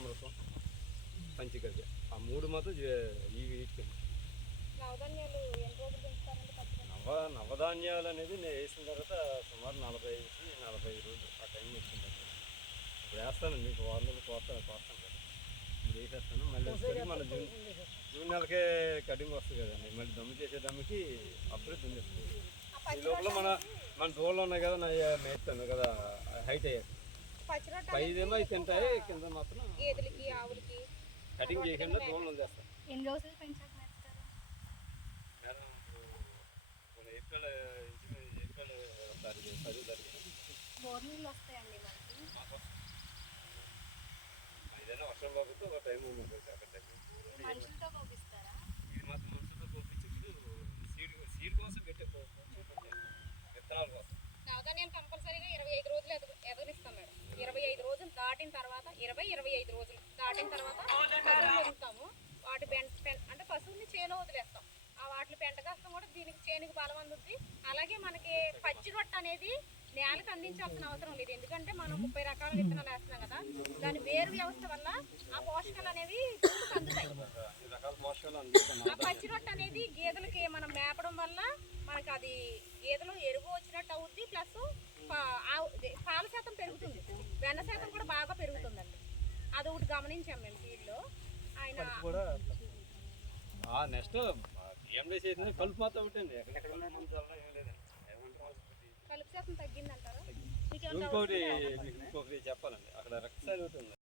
జీవామృతం, పంచగవ్య, ఆ 3 మాత్రం ఈ వీటికి. నవధాన్యాలు ఎన్ని రోజులు పెంచుతారండి పచ్చిగా? నవధాన్యాలు అనేది నేను వేసిన తర్వాత సుమారు 40 నుంచి 45 రోజులు ఆ టైం వచ్చింది. ఇప్పుడు వేస్తానండి, ఇంకో 6 రోజులు కోస్తాను కదా, ఇప్పుడు వేసేస్తాను. మళ్ళీ వచ్చేసరికి మన జూన్ నెలకే కటింగ్ వస్తుంది కదండి, మళ్ళీ దమ్ము చేసే దమ్ముకి అప్పుడే దున్నేస్తుంది. ఈ లోపల మన దూడలు ఉన్నాయి కదా, నా మేస్తాను కదా హైట్ అయ్యాక పైదేమో అవి తింటాయి, కింద మాత్రం గేదెలకి ఆవులకి కటింగ్ చేయకుండా దూడలు వదిలేస్తాను. ఎన్ని రోజులు పెంచాక మేస్తారు? మేడం ఏప్రిల్ 10 తారీఖు బోర్ నీళ్ళు వస్తాయండి మనకి? ఏదైనా వర్షం పోకపోతే ఒక టైం ఉంది అక్కడ మనుషులతో పంపిస్తారా? ఇది మాత్రం మనుషులతో పంపించి ఇప్పుడు సీడ్ కోసం పెట్టే విత్తనాల కోసం. నవధాన్యాలు కంపల్సరీగా 25 రోజులు ఎదగనిస్తాం మేడం. 25 రోజులు దాటిన తర్వాత 25 రోజులు దాటిన తర్వాత పశువులు వదులుతాము. వాటి అంటే పశువుల్ని చేలో వదిలేస్తాం. ఆ వాటి పెంటకాస్తం కూడా దీనికి చేనుకి బలం అందుద్ది. అలాగే మనకి పచ్చి రొట్ట అనేది నేలకు అందించాల్సిన అవసరం లేదు, ఎందుకంటే మనం 30 రకాల విత్తనాలు వేస్తున్నాం కదా, దాని వేరు వ్యవస్థ వల్ల ఆ పోషకాలు అనేవి అందుతాయి. ఆ పచ్చి రొట్ట అనేది గేదెలకి మనం మేపడం వల్ల మనకు అది గేదెలో ఎరువు వచ్చినట్టు అవుద్ది, ప్లస్ పాల శాతం పెరుగుతుంది, వెన్న శాతం కూడా బాగా పెరుగుతుందండి. అదొకటి గమనించాం మేము ఫీల్డ్లో. ఆయన నెక్స్ట్ కలుపు మాత్రం ఉంటుంది, ఎక్కడెక్కడ కలుపు శాతం తగ్గిందంటారా? ఇంకొకటి చెప్పాలండి, అక్కడ రక్తశాలి ఒకటి ఉంది.